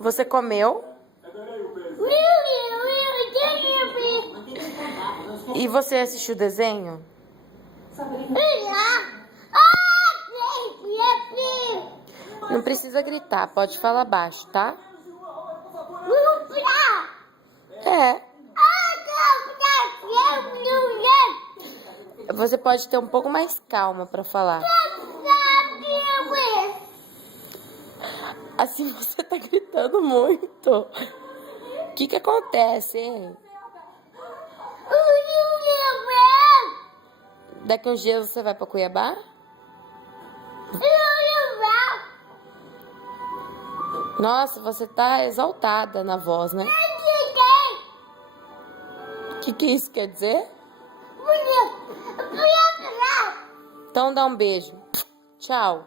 Você comeu? E você assistiu o desenho? Não precisa gritar, pode falar baixo, tá? É. Você pode ter um pouco mais calma pra falar. Assim você tá gritando muito. O que acontece, hein? Daqui uns dias você vai pra Cuiabá? Nossa, você tá exaltada na voz, né? O que isso quer dizer? Então dá um beijo. Tchau.